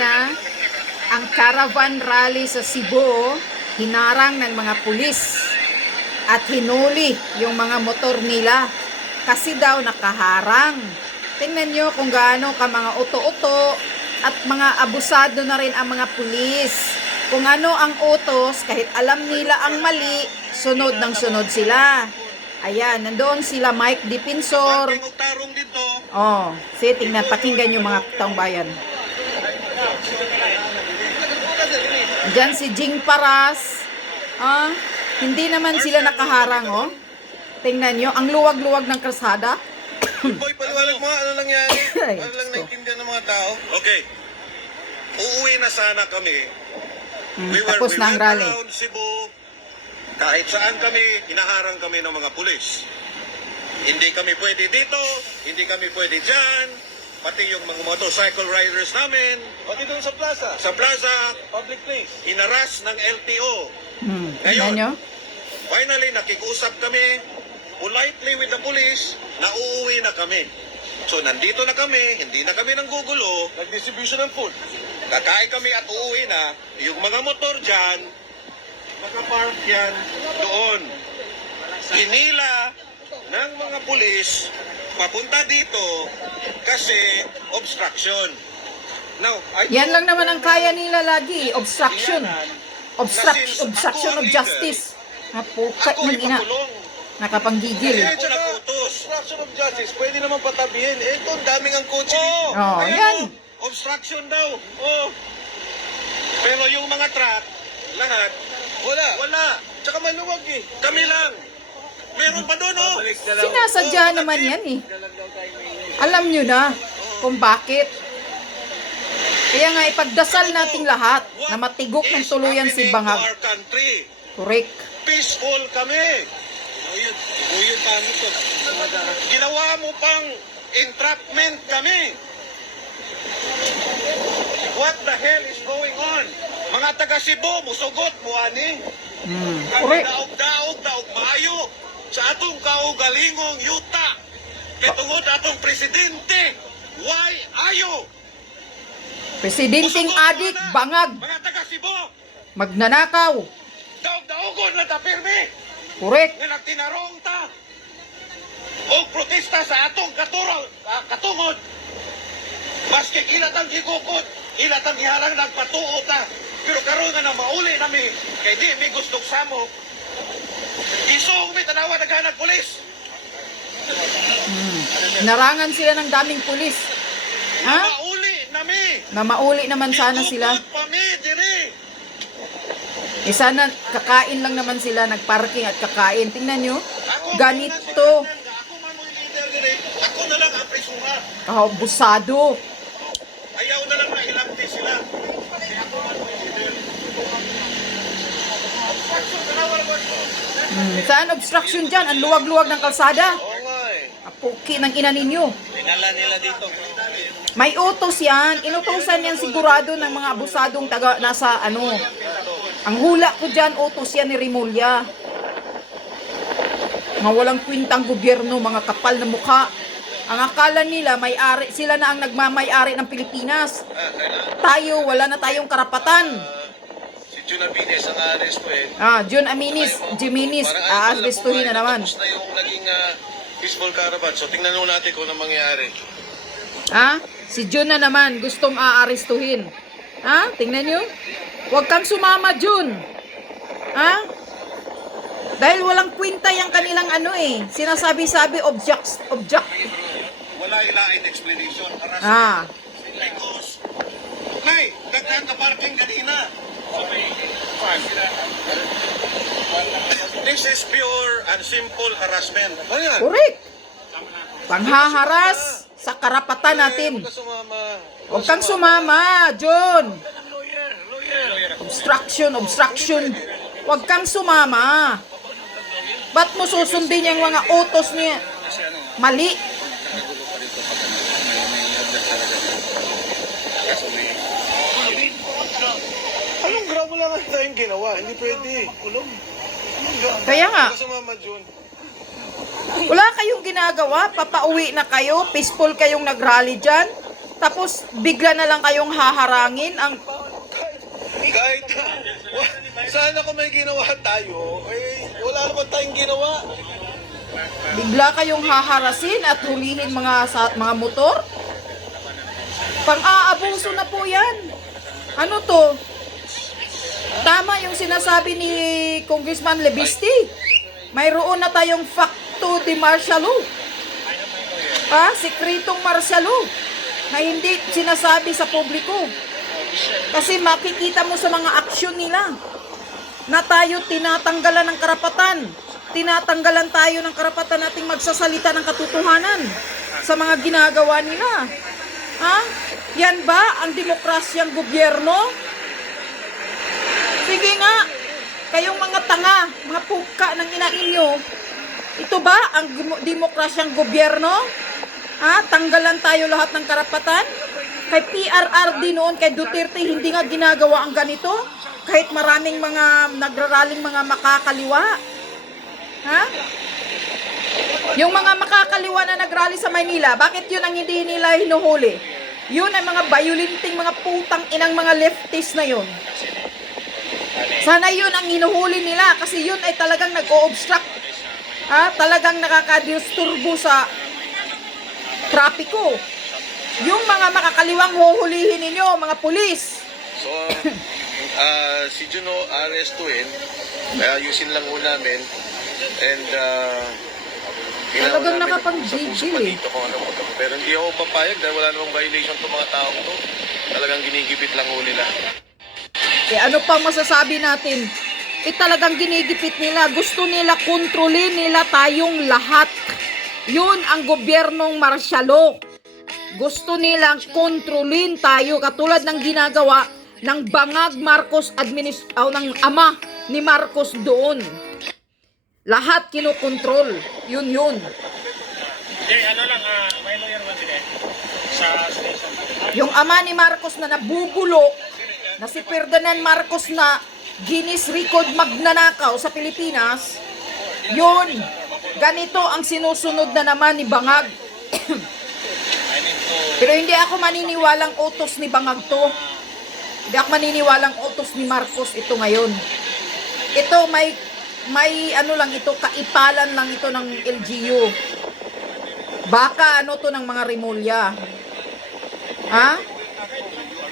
na ang caravan rally sa Cebu, hinarang ng mga pulis at hinuli yung mga motor nila kasi daw nakaharang. Tingnan nyo kung gaano ka mga uto-uto at mga abusado na rin ang mga pulis. Kung ano ang utos, kahit alam nila ang mali, sunod ng sunod sila. Ayan, nandoon sila Mike Defensor. Oh, sige, tingnan, pakinggan yung mga taong bayan. Diyan si Jing Paras. Hindi naman sila nakaharang, oh. Tingnan nyo, ang luwag-luwag ng kalsada. Boy, paliwanag mo, ano nangyari? Ano lang naintindihan ng mga tao? Okay. Uuwi na sana kami. Tapos na ang rally. Around Cebu, kahit saan kami, hinaharang kami ng mga pulis. Hindi kami pwede dito, hindi kami pwede dyan, pati yung mga motorcycle riders namin. Pati doon sa plaza? Sa plaza, public place. Hinaras ng LTO. Ngayon, finally, nakikusap kami, politely with the police, na uuwi na kami. So, nandito na kami, hindi na kami nanggugulo. Nag-distribution ng food. Kakain kami at uuwi na. Yung mga motor dyan, nakapark yan doon. Hinila ng mga pulis papunta dito kasi obstruction. Now, yan lang naman ang kaya nila lagi, obstruction. Obstruction of justice. Napukay ng ina. Nakapanggigil. Obstruction of justice, pwede naman patabihin. Ito, ang daming ang kotse. Oh, yan. Obstruction daw. Oh. Pero yung mga truck, lahat, wala. Tsaka maluwag eh. Kami lang. Meron pa doon, oh. Sinasadya naman yan eh. Alam nyo na kung bakit. Kaya nga ipagdasal nating lahat na matigok ng tuluyan si Bangag. Correct. Peaceful kami. Ginawa mo pang entrapment kami. What the hell is going on? Mga taga Cebu, musugot mo ani. Correct. Daog maayo sa atong kaugalingong yuta. Ketungod atong presidente. Why ayo? Presidenteng adik, Bangag, Mga taga Cebu, magnanakaw. daog-daogon na ta pirmi. Correct. Nga nagtinarong ta. O protesta sa atong katungod. Maski ilat ang higukot, ilat ang iharang nagpatuo ta. Pero karon nga na mauli nami, kay di mi gustong samok. Isong mi tanawa naghanag pulis. Narangan sila ng daming pulis. Ha? Mauli nami. Na mauli naman sana sila. Higukot pa mi diri. Sana kakain lang naman sila, nagparking at kakain. Tingnan nyo, ganito. Ako man mo leader diri. Ako na lang ang prisura. Busado. Ayaw na lang na ilangti sila. Saan obstruction dyan? Ang luwag-luwag ng kalsada. Oo nga eh. Apuki ng ina ninyo. Dinala nila dito. May utos yan. Inutosan yan sigurado ng mga abusadong taga nasa ano. Ang hula ko dyan, utos yan ni Rimulya. Mga walang kwintang gobyerno, mga kapal na mukha. Ang akala nila, may-ari, sila na ang nagmamay-ari ng Pilipinas. Tayo, wala na tayong karapatan. Si Jun Abines ang aresto eh. Jun Jiminis, aarestuhin na naman. Tapos na yung naging peaceful caravan. So tingnan mo natin kung ano mangyayari. Si Jun na naman, gustong aarestuhin. Tingnan nyo. Huwag kang sumama, Jun. Dahil walang kwenta yung kanilang ano eh. Sinasabi-sabi, object. Wala ilain explanation. Because, Nay, dagdag ka parking kanina. This is pure and simple harassment. correct. Panghaharas sa karapatan natin. Huwag kang sumama, Jun. Obstruction. Huwag kang sumama. Ba't mo susundin yung mga utos niya? Mali. Anong grabo lang tayong ginawa? Hindi pwede. Kaya nga, Sumama, Jun. wala kayong ginagawa. Papauwi na kayo. Peaceful kayong nag-rally dyan. Tapos bigla na lang kayong haharangin ang Kahit sana kung may ginawa tayo, eh, wala naman tayong ginawa. bigla kayong haharasin at hulihin mga motor. Pang-aabuso na po 'yan. Ano to? Tama yung sinasabi ni Congressman Levisti. Mayroon na tayong facto de martial law. Sikretong martial law na hindi sinasabi sa publiko. Kasi makikita mo sa mga aksyon nila na tayo tinatanggalan ng karapatan. Tinatanggalan tayo ng karapatan nating magsasalita ng katotohanan sa mga ginagawa nila. Yan ba ang demokrasyang gobyerno? Sige nga, kayong mga tanga, mga puka ng ina inyo, ito ba ang demokrasyang gobyerno? Tanggalan tayo lahat ng karapatan? Kay PRRD noon, kay Duterte, hindi nga ginagawa ang ganito? Kahit maraming mga nagraraling mga makakaliwa? Yung mga makakaliwa na nagrally sa Maynila, bakit yun ang hindi nila hinuhuli? Yun ay mga violenting, mga putang inang mga leftist na yun. Sana yun ang hinuhuli nila kasi yun ay talagang nag-o-obstruct. Talagang nakakadisturbo sa trapiko. Yung mga makakaliwang huhulihin ninyo, mga pulis. So, si Juno arestuin, ayusin lang ho namin. And, Talagang nakapag-gigil eh. Pero hindi ako papayag dahil wala namang violation itong mga tao to. Talagang ginigipit lang ho nila. Ano pa masasabi natin? Talagang ginigipit nila. Gusto nila kontrolin nila tayong lahat. Yun ang gobyernong martial law. Gusto nilang kontrolin tayo katulad ng ginagawa ng Bangag Marcos ng ama ni Marcos doon. Lahat kinokontrol. Yun. May lawyer ba sila sa station? Yung ama ni Marcos na nabubulo, na si Ferdinand Marcos na Guinness Record magnanakaw sa Pilipinas, yun, ganito ang sinusunod na naman ni Bangag. Pero hindi ako maniniwalang utos ni Bangag to. Hindi ako maniniwalang utos ni Marcos ito ngayon. Ito may ano lang ito, kaipalan lang ito ng LGU. Baka ano to ng mga Rimulya.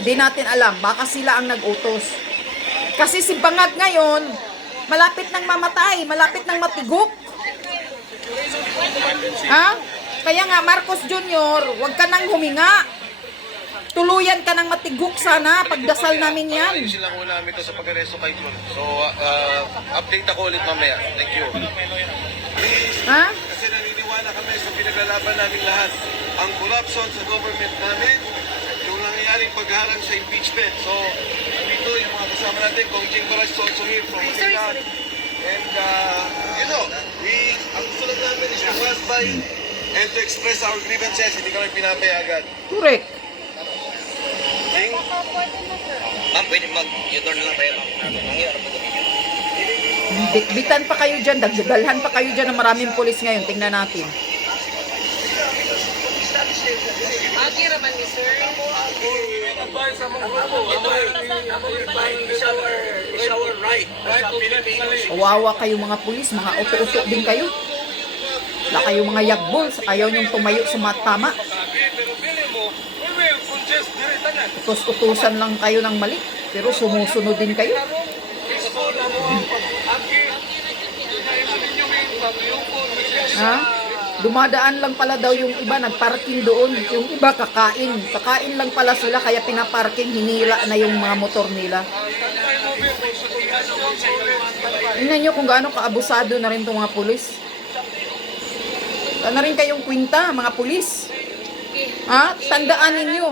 Di natin alam, baka sila ang nag-utos. Kasi si Bangag ngayon, malapit nang mamatay, malapit nang matigok. Kaya nga, Marcos Jr., huwag ka nang huminga. Tuluyan ka nang matigok sana, pagdasal namin yan. Ayusin lang ho namin ito sa pag-aresto kay Jun. So, update ako ulit mamaya. Thank you. Kasi naniniwala kami sa pinaglalaban namin lahat. Ang corruption sa government namin, yung nangyayaring pagharang sa impeachment. So, dito yung mga kasama natin, Kong Jing Baras, also here from Manila. And, ang gusto lang namin is to pass by and to express our grievances. Hindi kami pinapayagan. Correct. Ma'am, pwede mag-u-turn lang tayo. Nangyari po ito. Bitbitan pa kayo dyan, dagdagalhan pa kayo dyan ng maraming pulis ngayon. Tingnan natin. Akira man ni sir. It's our right. Kawawa kayo mga pulis, mga uto-uto din kayo. Wala kayong mga yagbols, ayaw niyong tumayo sa matama. Utos-utusan lang kayo ng mali, pero sumusunod din kayo. Dumadaan lang pala daw yung iba, nagparking doon. Yung iba kakain. Kakain lang pala sila, kaya pinaparking, hinila na yung mga motor nila. Tingnan nyo kung gaano kaabusado na rin itong mga pulis. Na rin kayong kwinta, mga pulis. Tandaan ninyo,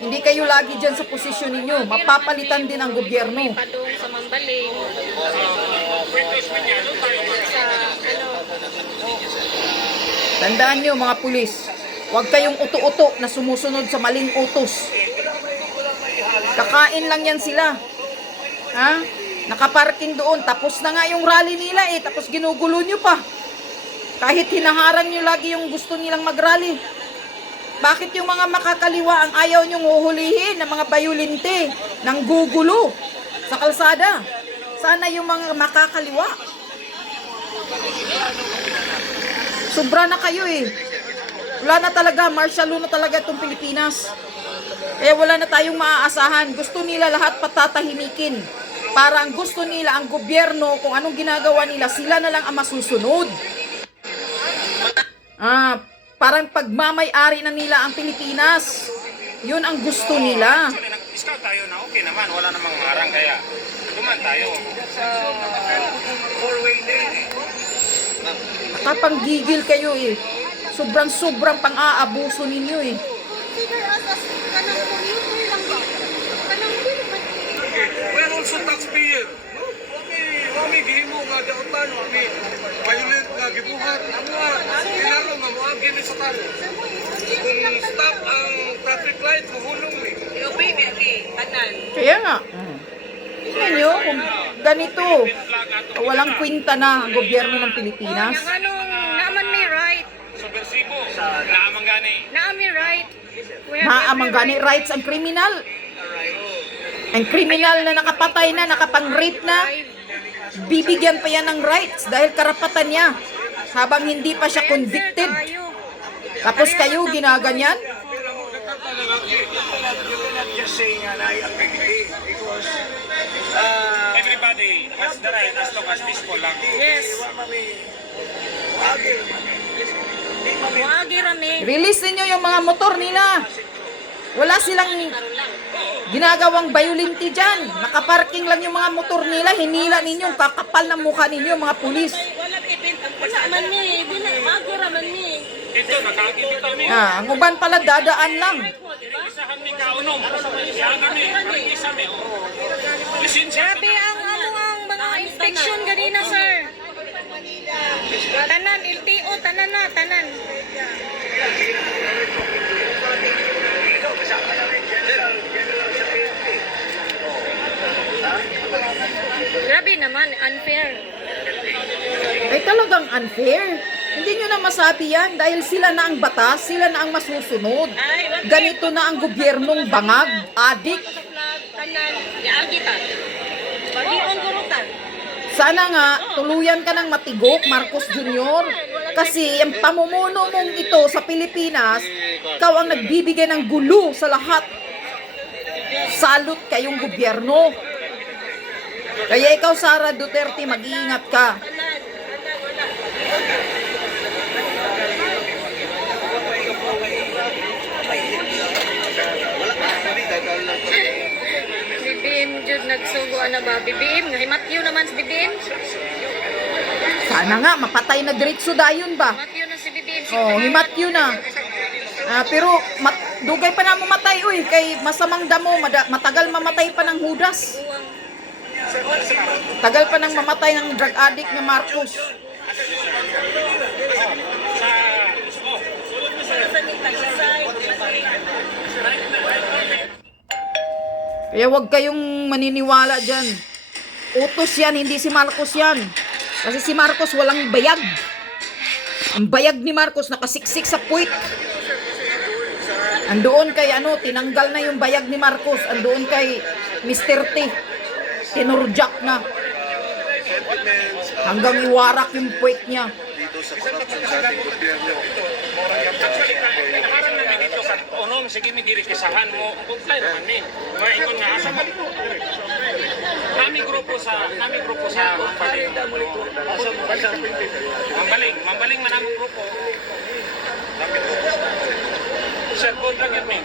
hindi kayo lagi dyan sa posisyon ninyo. Mapapalitan din ang gobyerno. Padung sa Mambaling. Tandaan nyo mga pulis, huwag kayong uto-uto na sumusunod sa maling utos. Kakain lang yan sila. Nakaparking doon, tapos na nga yung rally nila tapos ginugulo nyo pa. Kahit hinaharang nyo lagi yung gusto nilang mag-rally. Bakit yung mga makakaliwa ang ayaw nyong uhulihin ng mga bayulinte, ng gugulo sa kalsada? Sana yung mga makakaliwa. Sobra na kayo eh. Wala na talaga, martial law na talaga itong Pilipinas. Eh wala na tayong maaasahan. Gusto nila lahat patatahimikin. Parang gusto nila ang gobyerno, kung anong ginagawa nila, sila na lang ang masusunod. Parang pagmamay-ari na nila ang Pilipinas. Yun ang gusto nila. Scout tayo na okay naman, wala namang harang kaya duman tayo. Nakapanggigil kayo eh. Sobrang pang-aabuso ninyo eh. We're also taxpayer. No? Wami gihimo nga daotan, wami violent nga gibuhat. Ang mga dinaro nga moagi ni sa talo. Kung stop ang traffic light, mahulong ni. Obey me, okay. Tanan. Kaya nga. Tingnan nyo, kung ganito, walang kwenta na ang gobyerno ng Pilipinas. Yung anong, naaman may right. Subversibo, naamang gani. Naaman right. We have Maamang every gani rights ang kriminal. Ang kriminal na nakapatay na, nakapang-rape na, bibigyan pa yan ng rights dahil karapatan niya habang hindi pa siya convicted. tayo. Tapos kayo ginaganyan? Everybody has the right as long as peaceful lang. Yes. Muagi rami. Release ninyo yung mga motor nila. Wala silang ginagawang violente dyan. Nakaparking lang yung mga motor nila. Hinila ninyo, kakapal ng mukha ninyo, mga pulis. Wala man ni. Muagi raman ni. Ito, nakakibit kami. Ang uban pala dadaan lang. Isahan mi kaunom. Siya kami, isa mi. Lisensya. Grabe ang mga inspection ganina, sir. Tanan, LTO, tanan na, tanan. Grabe naman, unfair. Ay talagang unfair. Hindi nyo na masabi yan dahil sila na ang batas, sila na ang masusunod. Ganito na ang gobyernong bangag, adik. Tanan, yaagi ta. Pag-ion gurutan. Sana nga, tuluyan ka ng matigok, Marcos Jr. Kasi ang pamumuno mong ito sa Pilipinas, ikaw ang nagbibigay ng gulo sa lahat. Salute kayong gobyerno. Kaya ikaw, Sara Duterte, mag-iingat ka. BBM jud nagsugo na ba? BBM, himatyo naman si BBM. Sana nga, mapatay na diretso dayon ba? Himatyo na si BBM. Oh, himatyo na. Pero dugay pa na mamatay, uy, kay masamang damo, matagal mamatay pa ng Judas. Tagal pa nang mamatay ng drug addict na Marcos. Kaya wag kayong maniniwala dyan. Utos yan, hindi si Marcos yan. Kasi si Marcos walang bayag. Ang bayag ni Marcos nakasiksik sa puwit. Andoon kay tinanggal na yung bayag ni Marcos. Andoon kay Mr. T. Tinurjak na. Hanggang iwarak yung puwit niya. Dito sa corruption sa ating gobyerno. Naharang namin dito sa unom, sige mi diri kisahan mo. Comply naman ni. Maingon nga asa mo. Naming grupo sa Mambaling. Mambaling man among grupo. Sir, good lang yan, men.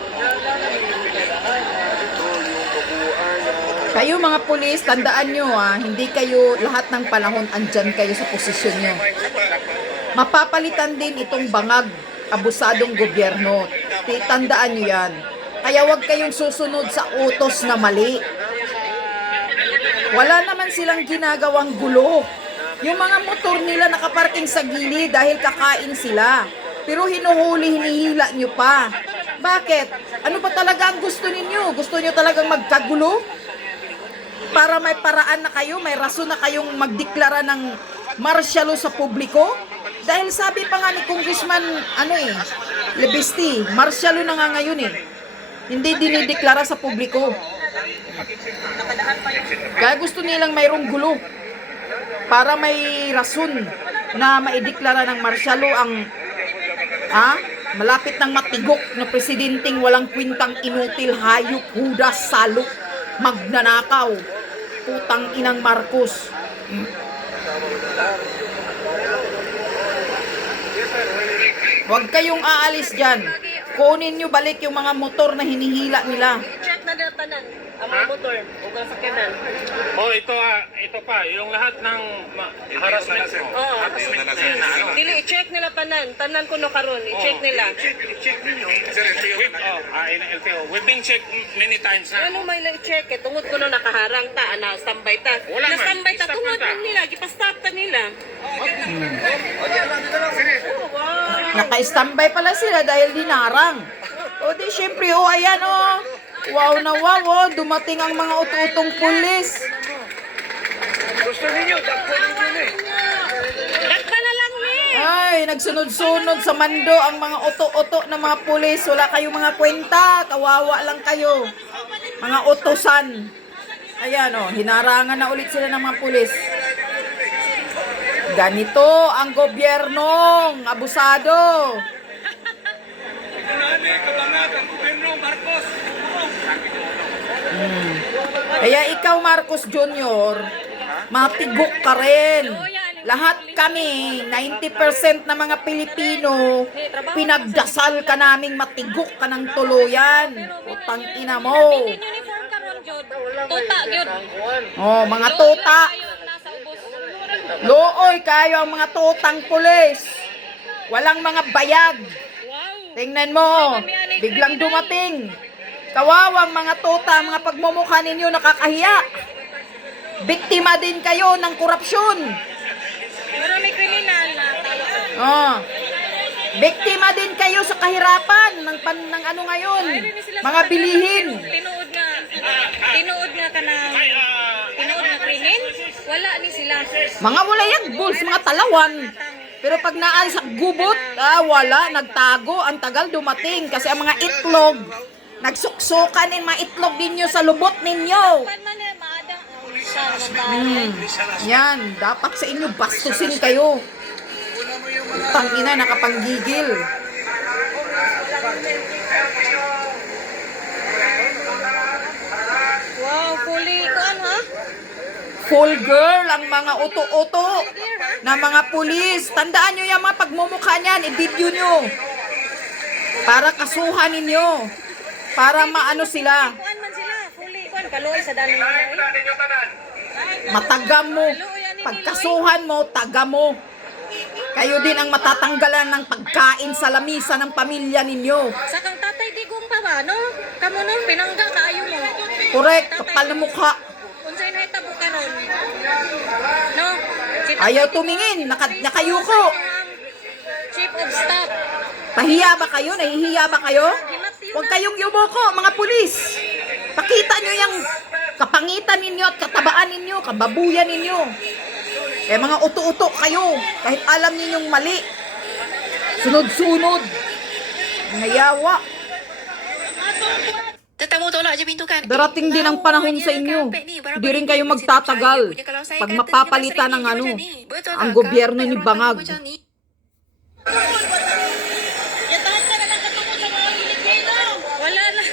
Kayo mga pulis, tandaan nyo hindi kayo lahat ng panahon andyan kayo sa posisyon nyo. Mapapalitan din itong bangag, abusadong gobyerno. Tandaan nyo yan. Kaya wag kayong susunod sa utos na mali. Wala naman silang ginagawang gulo. Yung mga motor nila nakaparking sa gilid dahil kakain sila. Pero hinuhuli, hinihila nyo pa. Bakit? Ano ba talaga ang gusto ninyo? Gusto nyo talagang magkagulo? Para may paraan na kayo, may rason na kayong magdeklara ng martial law sa publiko? Dahil sabi pa nga ni Congressman, Levisti, martial law na nga ngayon eh. Hindi dinideklara sa publiko. Kaya gusto nilang mayroong gulo. Para may rason na maideklara ng martial law ang malapit ng matigok na presidenteng walang kwintang inutil, hayop, hudas, salok, magnanakaw, putang inang Marcos. Huwag kayong aalis dyan. Kunin nyo balik yung mga motor na hinihila nila. Check na datanan ang mga motor o sakyanan. Oh, ito pa, yung lahat ng harassment mo. Oo. Harassment na yan, na ano. Dili i-check nila tanan ko no karon, i-check nila. I-check ninyo. LTO. We've been checked many times na. Ano may i-check tungod ko no nakaharang ta, na standby ta. Wala Na man. standby ta Stop tungod na ta. man nila, gipastop ta nila. Oh, wow. Naka-standby pala sila dahil dinarang. O di syempre, ayan Wow na wow, dumating ang mga utu-utong pulis. Gusto ninyo, dakpunin nyo na eh. Dakpa na lang ni. Ay, nagsunod-sunod sa mando ang mga uto-uto ng mga pulis. Wala kayong mga kwenta, kawawa lang kayo. Mga utosan. Ayan hinarangan na ulit sila ng mga pulis. Ganito ang gobyernong abusado. Kaya ikaw, Marcos Jr., matigok ka rin. Lahat kami, 90% na mga Pilipino, pinagdasal ka naming matigok ka ng tuluyan. Utang ina mo. Uniform karon jud. Tuta jud. Mga tuta. Kayo ang nasa ubos. Looy kayo ang mga tutang pulis. Walang mga bayag. Wow. Tingnan mo, biglang dumating. Kawawang mga tuta, mga pagmumukha ninyo nakakahiya. Biktima din kayo ng korupsyon. Pero may kriminal na tayo. Biktima din kayo sa kahirapan ng ano ngayon, mga bilihin. Tinuod nga krimen. Wala ni sila. Mga walayag bulls, mga talawan. Pero pag naan sa gubot, wala, nagtago. Ang tagal dumating kasi ang mga itlog, nagsuksukan ng mga itlog ninyo sa lubot ninyo. Yan, dapat sa inyo bastusin kayo. Tangina, nakapanggigil. Wow, fully kuan ha? Full girl ang mga uto-uto na mga pulis. Tandaan nyo yung mga pagmumukha niyan, i-video nyo. Para kasuhan ninyo. Para maano sila. Kuan man sila, fully kuan kaloy sa dami nila. Matagam mo. Pagkasuhan mo, taga mo. Kayo din ang matatanggalan ng pagkain sa lamisa ng pamilya ninyo. Sa kang tatay digong pa ba, no? Kamo no, pinangga kaayo mo. Correct, kapal na mukha. Unsay nahitabo karon? No? Si Ayaw tumingin, nakayuko. Chief of Staff. Pahiya ba kayo? Nahihiya ba kayo? Huwag kayong yumuko, mga pulis. Pakita nyo yung kapangitan ninyo at katabaan ninyo, kababuyan ninyo. Eh mga uto-uto kayo, kahit alam ninyong mali. Sunod-sunod. Nayawa. Darating din ang panahon sa inyo. Hindi rin kayo magtatagal. Pag mapapalitan ng ang gobyerno ni Bangag. Wala na.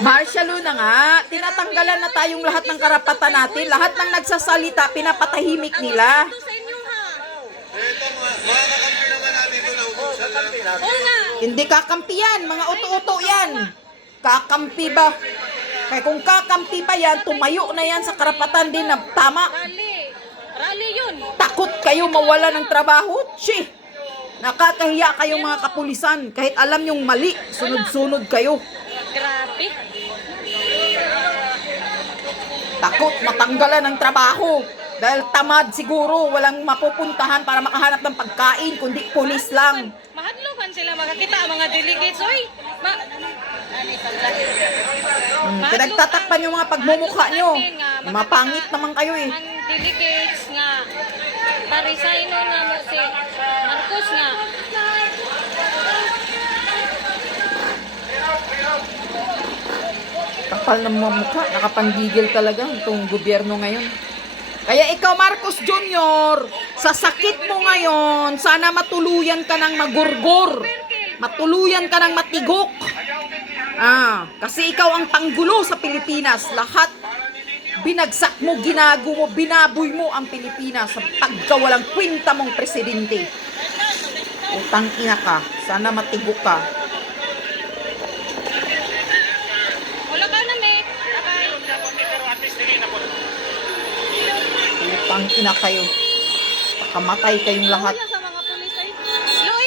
Martial law na nga, tinatanggalan na tayong lahat ng karapatan natin. Lahat ng nagsasalita, pinapatahimik nila. Ito sa inyo ha. Ito mga kakampi naman natin doon na ubusan lang. Oo nga. Hindi kakampi yan, mga uto-uto yan. Kakampi ba? Kaya kung kakampi pa yan, tumayo na yan sa karapatan din na tama. Rally yun. Takot kayo mawala ng trabaho? Chi! Nakakahiya kayong mga kapulisan. Kahit alam nyong mali, sunod-sunod kayo. Grabe. Takot matanggalan ng trabaho. Dahil tamad siguro, walang mapupuntahan para makahanap ng pagkain, kundi pulis lang. Mahadlokan sila makakita ang mga delegates. Oy, Pinagtatakpan yung mga pagmumukha nyo. Mapangit naman kayo eh. Ang delegates nga Parisay no nga mo si Marcos nga. Kapal ng mga mukha, nakapanggigil talaga itong gobyerno ngayon. Kaya ikaw, Marcos Jr., sa sakit mo ngayon, sana matuluyan ka ng magurgor. Matuluyan ka ng matigok. Kasi ikaw ang panggulo sa Pilipinas. Lahat binagsak mo, ginago mo, binaboy mo ang Pilipinas sa pagkawalang kwenta mong presidente. Utang ina ka, sana matigok ka. Wala ka na, Mek. Bye. Pero at least dili na po. Utang ina kayo. Pakamatay kayong lahat.